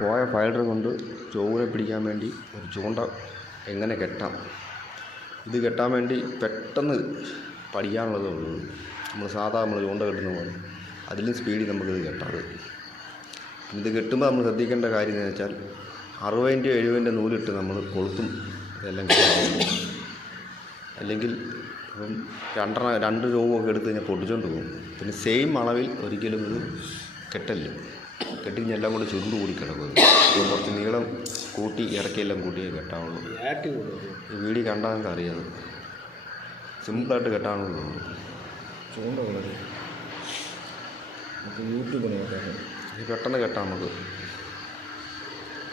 പോയ ഫൈഡർ കൊണ്ട് ചൂരയെ പിടിക്കാൻ വേണ്ടി ഒരു ചൂണ്ട എങ്ങനെ കെട്ടാം, ഇത് കെട്ടാൻ വേണ്ടി പെട്ടെന്ന് പഠിക്കാനുള്ളതേ ഉള്ളൂ. നമ്മൾ ചൂണ്ട കെട്ടുന്ന പോലെ അതിലും സ്പീഡിൽ നമുക്കിത് കെട്ടാം. ഇത് കെട്ടുമ്പോൾ നമ്മൾ ശ്രദ്ധിക്കേണ്ട കാര്യം എന്ന് വെച്ചാൽ 60-70 നൂലിട്ട് നമ്മൾ കൊളുത്തും ഇതെല്ലാം കെട്ടാറുണ്ട്. അല്ലെങ്കിൽ ഇപ്പം 2 രൂപമൊക്കെ എടുത്ത് കഴിഞ്ഞാൽ പൊട്ടിച്ചുകൊണ്ട് പോകും. പിന്നെ സെയിം അളവിൽ ഒരിക്കലും ഇത് കെട്ടല്ല. കെട്ടിക്കഴിഞ്ഞാൽ എല്ലാം കൂടി ചുരുണ്ട് കൂടി കിടക്കും. കുറച്ച് നീളം കൂട്ടി ഇറക്കിയെല്ലാം കൂട്ടിയേ കെട്ടാവുള്ളൂ. ഈ വീഡിയോ കണ്ടാൽ നമുക്ക് അറിയാം, സിമ്പിളായിട്ട് കെട്ടാനുള്ളൂ. ചൂണ്ട യൂട്യൂബിൽ ഇത് പെട്ടെന്ന് കെട്ടാം നമുക്ക്.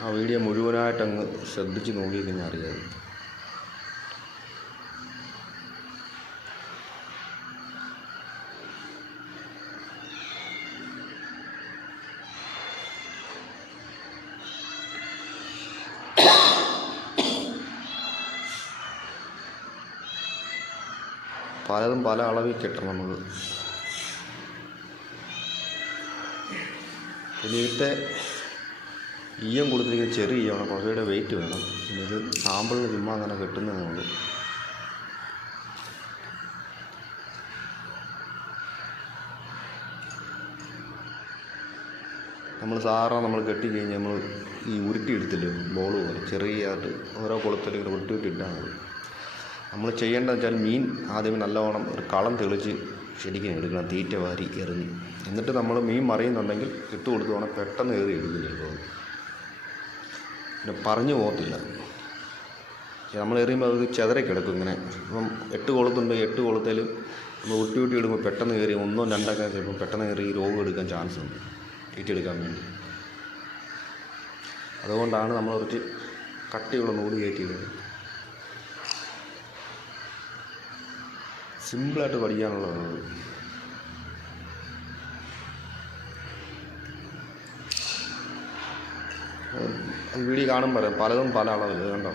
ആ വീഡിയോ മുഴുവനായിട്ടങ്ങ് ശ്രദ്ധിച്ച് നോക്കി കഴിഞ്ഞാൽ അറിയാം. പലതും പല അളവിൽ കെട്ടണം നമുക്ക്. പിന്നെ ഇതിൻ്റെ ഈയം കൊടുത്തിരിക്കുന്നത് ചെറിയ ഈയമാണ്, കുറച്ചുകൂടെ വെയിറ്റ് വേണം. പിന്നെ ഇത് സാമ്പിളിന് ചുമ്മാ അങ്ങനെ കെട്ടുന്നതേ ഉള്ളൂ. നമ്മൾ കെട്ടിക്കഴിഞ്ഞാൽ നമ്മൾ ഈ ഉരുട്ടിയെടുത്തില്ലേ ബോൾ പോലെ ചെറിയതായിട്ട് ഓരോ കുളത്തിൽ ഇങ്ങനെ ഉരുട്ടിയിട്ടിട്ടാൽ മതി. നമ്മൾ ചെയ്യേണ്ടതെന്ന് വെച്ചാൽ മീൻ ആദ്യമേ നല്ലവണ്ണം ഒരു കളം തെളിച്ച് ശരിക്കും എടുക്കണം, തീറ്റ വാരി എറിഞ്ഞ്. എന്നിട്ട് നമ്മൾ മീൻ മറിയുന്നുണ്ടെങ്കിൽ ഇട്ട് കൊടുത്ത് വേണം പെട്ടെന്ന് കയറി എടുക്കും. ചിലപ്പോൾ പിന്നെ പറഞ്ഞു പോകത്തില്ല. നമ്മൾ എറിയുമ്പോൾ അത് ചെതറി ഇങ്ങനെ. ഇപ്പം 8 കൊളുത്തുണ്ട്, 8 കൊളുത്തിൽ നമ്മൾ ഉരുട്ടി ഇടുമ്പോൾ പെട്ടെന്ന് കയറി 1 2 ചിലപ്പോൾ പെട്ടെന്ന് കയറി രോഗം എടുക്കാൻ ചാൻസ് ഉണ്ട്, തീറ്റ എടുക്കാൻ വേണ്ടി. അതുകൊണ്ടാണ് നമ്മൾ കുറച്ച് കട്ടിയുള്ള നൂല് കയറ്റിയിടുന്നത്. സിമ്പിളായിട്ട് പഠിക്കാനുള്ളതാണ്. വീഡിയോ കാണുമ്പോൾ പലതും പല അളവിൽ കണ്ടോ.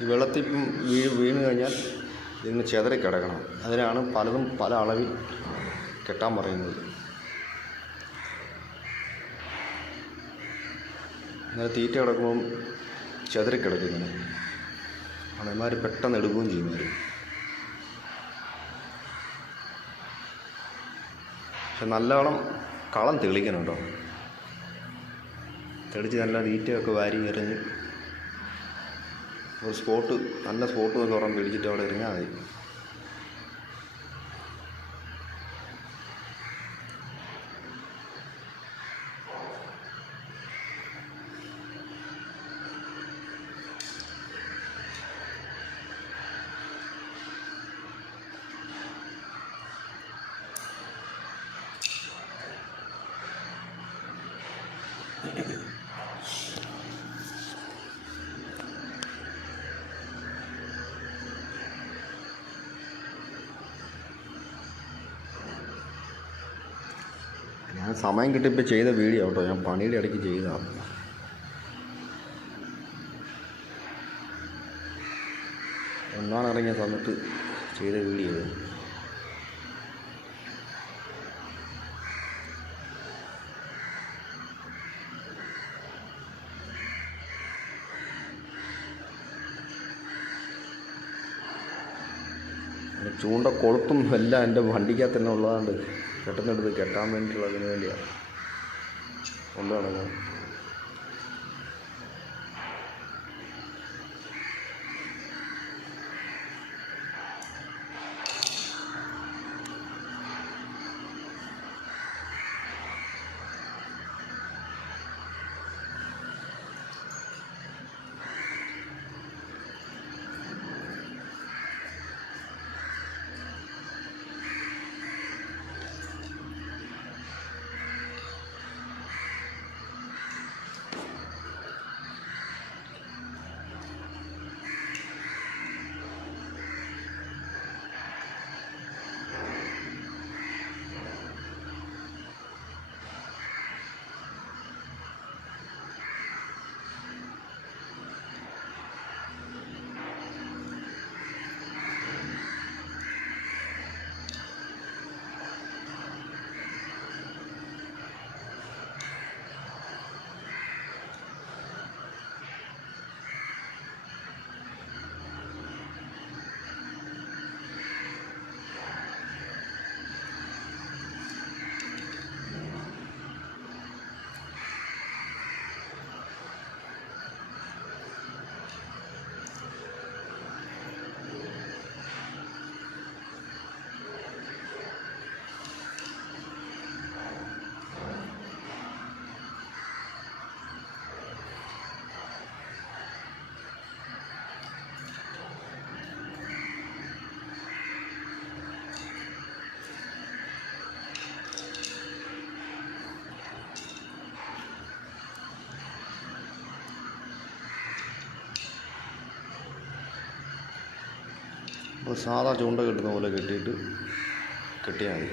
ഈ വെള്ളത്തിൽ ഇപ്പം വീണ് കഴിഞ്ഞാൽ ഇതിന് ചെതറി കിടക്കണം. അതിനാണ് പലതും പല അളവിൽ കെട്ടാൻ പറയുന്നത്. അങ്ങനെ തീറ്റ കിടക്കുമ്പം ചെതറി കിടക്കുന്നതിന് അണന്മാർ പെട്ടെന്ന് എടുക്കുകയും ചെയ്യുന്നവർ. പക്ഷെ നല്ലവണ്ണം കളം തെളിക്കണം കേട്ടോ. തെളിച്ച് നല്ല തീറ്റയൊക്കെ വാരി എറിഞ്ഞ് ഒരു സ്പോട്ട്, നല്ല സ്പോട്ട് എന്നൊക്കെ പറഞ്ഞ് പിടിച്ചിട്ട് അവിടെ എറിഞ്ഞാൽ മതി. ഞാൻ സമയം കിട്ടിയപ്പോൾ ചെയ്ത വീഡിയോ കേട്ടോ, ഞാൻ പണിയുടെ ഇടയ്ക്ക് ചെയ്തതാണ്. ഇറങ്ങിയ സമയത്ത് ചെയ്ത വീഡിയോ. ചൂണ്ട കൊളുത്തും എല്ലാം എൻ്റെ വണ്ടിക്കകത്ത് തന്നെ ഉള്ളതുകൊണ്ട് പെട്ടെന്നെടുത്ത് കെട്ടാൻ വേണ്ടിയിട്ടുള്ളതിന് വേണ്ടിയാണ് കൊണ്ടുപോകണം. സാധാ ചൂണ്ട കെട്ടുന്ന പോലെ കെട്ടിയാൽ മതി.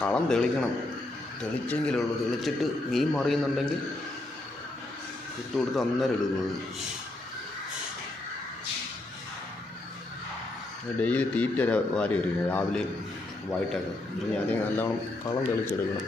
കളം തെളിക്കണം, തെളിച്ചെങ്കിലേ ഉള്ളൂ. തെളിച്ചിട്ട് മീൻ മറിയുന്നുണ്ടെങ്കിൽ ഇട്ട് കൊടുത്ത് അന്നേരം എടുക്കുന്നത്. ഡെയിലി തീറ്റ വാരി എറിയുന്നത് രാവിലെ വൈകിട്ടൊക്കെ. ഞാൻ നല്ലോണം കളം തെളിച്ചെടുക്കണം.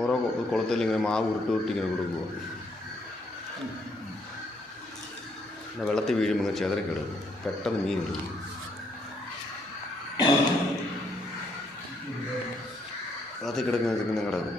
ഓരോ കുളത്തിൽ ഇങ്ങനെ മാവ് ഉരുട്ടി ഇങ്ങനെ കൊടുക്കുക. പിന്നെ വെള്ളത്തിൽ വീഴുമ്പോൾ ഇങ്ങനെ ചെതറിക്കിടും, പെട്ടെന്ന് മീൻ ഇടും. വെള്ളത്തിൽ കിടക്കുന്ന കിടക്കും.